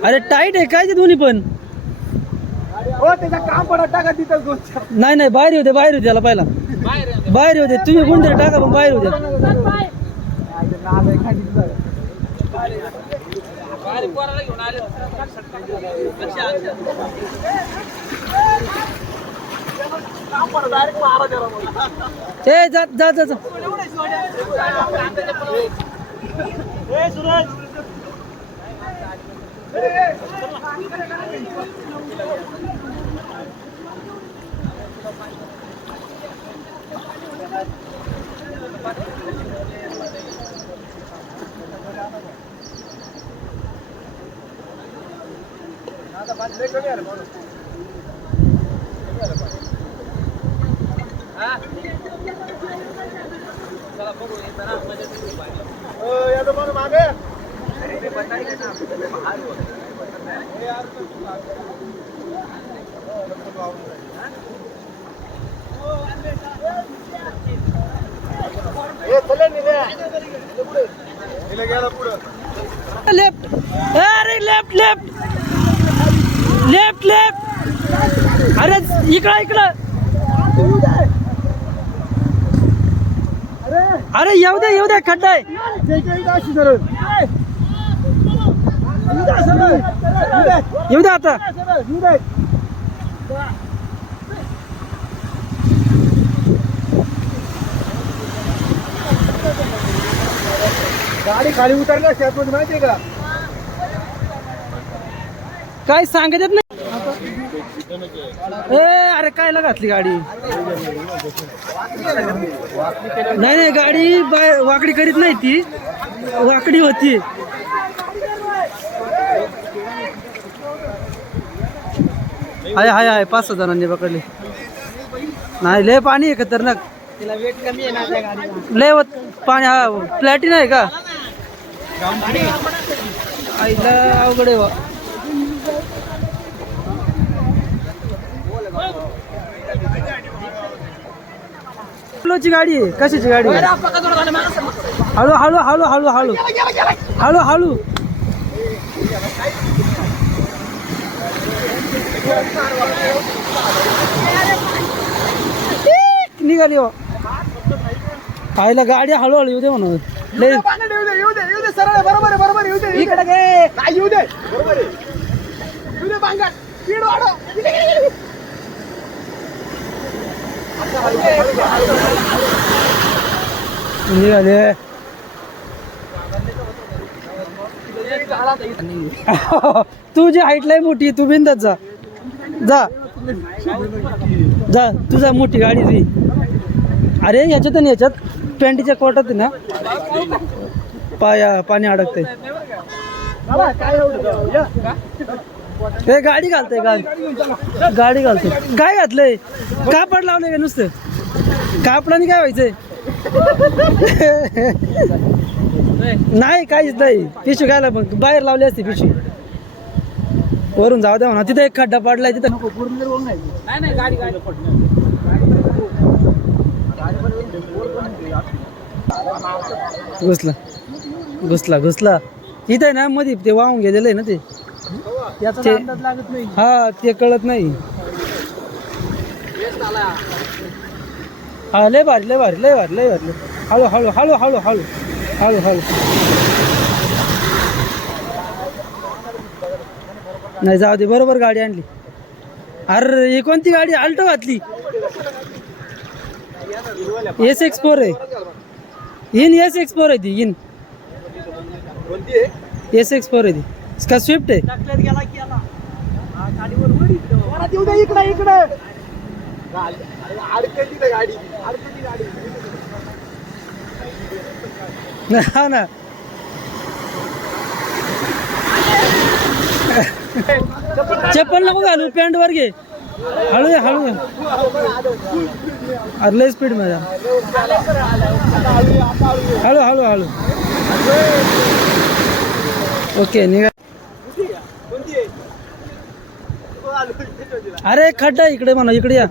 अरे टाईट आहे काय ते दोन्ही पण? हो त्याचा काम पडत टाका तिथं दोन चार. नाही नाही बाहेर होते बाहेर होते त्याला पहिला. बाहेर होते तुम्ही कोणतरी टाका पण बाहेर होते आहे ए जा जा जा जा. हो, याचं मन मागे. हे चले निघा. हिला लेफ्ट. अरे लेफ्ट लेफ्ट. Left left. अरे इकडं इकडं. अरे येऊ दे येऊ दे खड्डा आहे. येऊ दे आता. गाडी खाली उतरल्या त्यातमध्ये माहितीये का काय सांगत येत ए अरे काय घातली गाडी? नाही नाही गाडी बाय- वाकडी करीत नाही ती. वाकडी होती. हाय हाय हाय पाच सहा जणांनी पकडली. नाही लय पाणी आहे खतरनाक. तिला ना लय होत पाणी हा प्लॅटिन आहे का? आईला अवघड आहे किलोची गाडी आहे. कशाची गाडी हळू हळू हळू हळू हळू. हळू हळू. निघाली हो. आईला गाडी हळूहळू येऊ दे म्हणून. लय सरळ बरोबर बरोबर येऊ दे इकडे येऊ दे. बरोबर येऊ दे बांगट स्पीड वाढव इकडे घे, इकडे घे. निघाले तू जी हाईट लय मोठी तू बिंदात जा. जा. जा तुझा मोठी गाडी ती. अरे याच्यात आणि याच्यात ट्वेंटीच्या कोटात आहे ना. पाया पाणी अडकते हे गाडी घालते गाडी. गाडी घालते काय घातलंय? कापड लावलंय का नुसतं? कापडाने काय व्हायचंय? नाही काहीच नाही. पिशवी घायला मग. बाहेर लावली असते पिशवी. वरून जाऊ द्या म्हणा. तिथे एक खड्डा पडलाय तिथं. घुसला. घुसला घुसला. इथं आहे ना मध्ये ते वाहून गेलेलं आहे ना ते. याचा ते- अंदाज लागत नाही. हा ते कळत नाही. हा लय भारी लय भारी लय भारी लय भारी. हळू हळू हळू हळू हळू. हळू हळू. नाही जाऊ दे बरोबर गाडी आणली. अरे ही कोणती गाडी? आल्टो घातली. एस एक्स फोर आहे. इन एस एक्स फोर आहे ती इन. एस एक्स फोर आहे ती. का स्विफ्ट आहे? गेला गेला गाडीवर वर इकडं. इकडे. गाडी हा ना. चप्पल नको घालू पॅन्ट वर घे. हळू हळू. अरे लय स्पीडमध्ये. हळू हळू हळू. ओके निघा कोणती आहे हो, आलो. इकडे तिला. अरे खड्डा इकडे म्हणा इकडे या.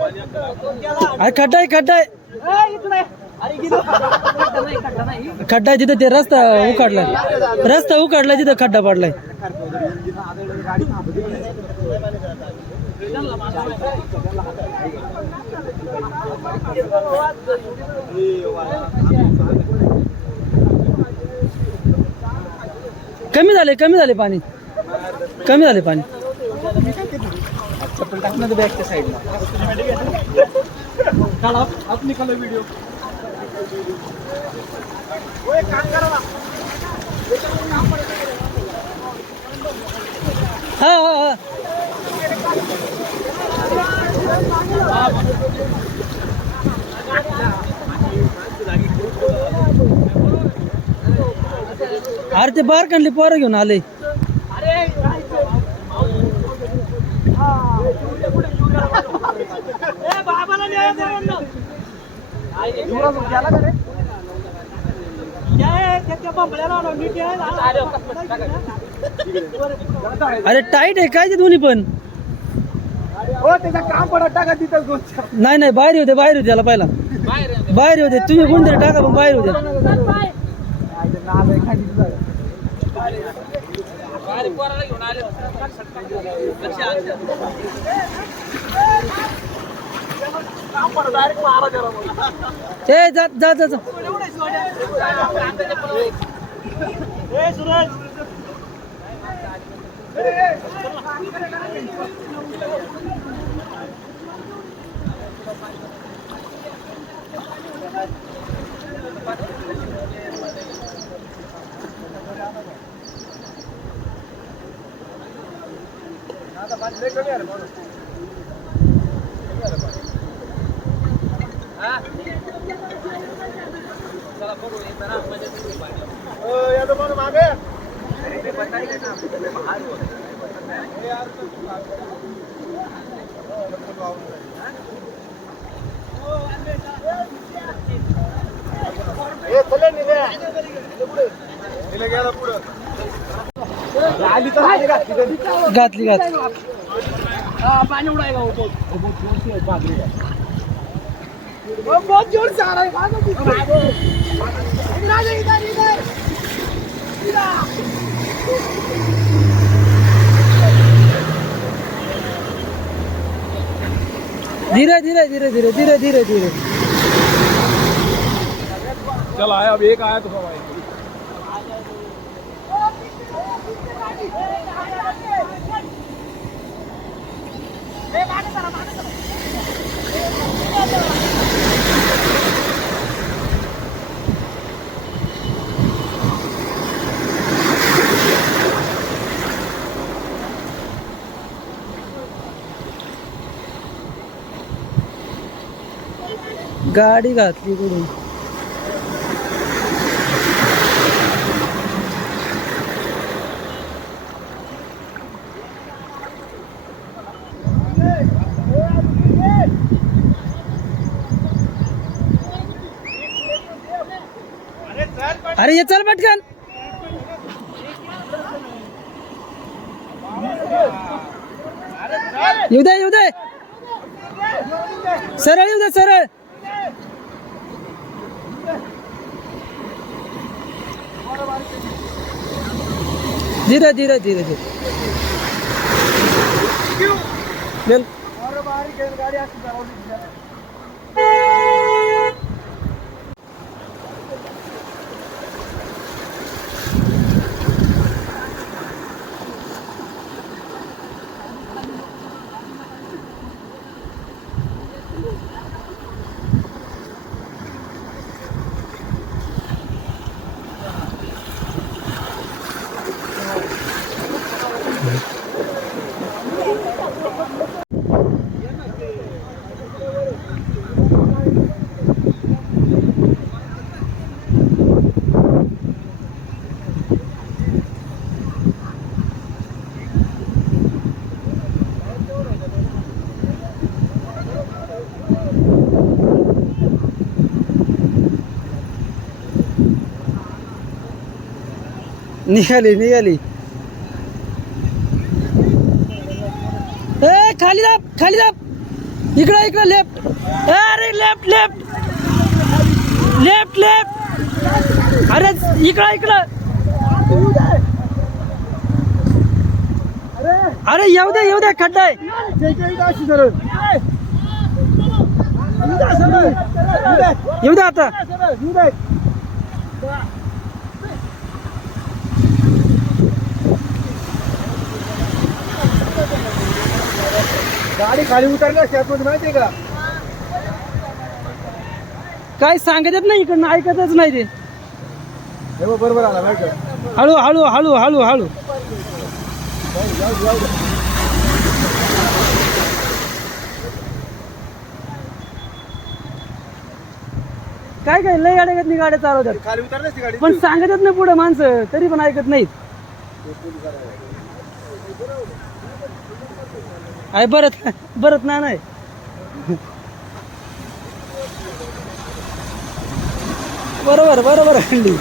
अरे खड्डा आहे खड्डा आहे. खड्डा आहे ते रस्ता उकाडलाय रस्ता उकाडलाय जिथं खड्डा पडलाय. कमी झाले कमी झाले पाणी. कमी झाले पाणी. चप्पल टाक ना ते बॅगच्या साईडला आप निकाला व्हिडिओ हा हा हा. अरे ते बार काढले पोरं घेऊन रे अरे टाईट आहे काय ते दोन्ही पण? हो त्याचा काम पडत टाका तिथं दोन चार नाही नाही बाहेर होते बाहेर होते त्याला पहिला बाहेर होते तुम्ही कोणतरी टाका पण बाहेर होते. काम पडत डायरेक्ट मारा मग. ए जा जा जा जा. या तर बरं मागे. ए, चले निघा. निघा, गेला पुढं. आली तर आली का? तिथं. घातली घातली. धीरे धीरे धीरे धीरे धीरे धीरे धीरे. चल आया अब एक आया तो सब आएंगे गाडी घातली कुठून? अरे ये चल पटकन. येऊ दे येऊ दे. सरळ येऊ दे सरळ. धीरे धीरे धीरे धीरे बिल निघाली निघाली. ए खाली दाब खाली दाब. इकडं इकडं लेफ्ट अरे लेफ्ट लेफ्ट लेफ्ट लेफ्ट अरे इकडं इकडं. अरे येऊ द्या येऊ द्या खड्डा येऊ द्या आता. गाडी खाली उतरल्या त्यामध्ये माहितीये का? काय सांगत येत नाही इकडनं ऐकतच नाही ते. हे बघ, बरोबर आला माहिती. हळू हळू हळू हळू हळू. जाऊ दे, जाऊ दे. काय काय लय गाड्या नाही गाड्या चालवतात. खाली उतरल्यास ती गाडी. पण सांगत येत नाही पुढे माणसं तरी पण ऐकत नाहीत. आहे बरत बरत ना नाही बरोबर बरोबर हल्ली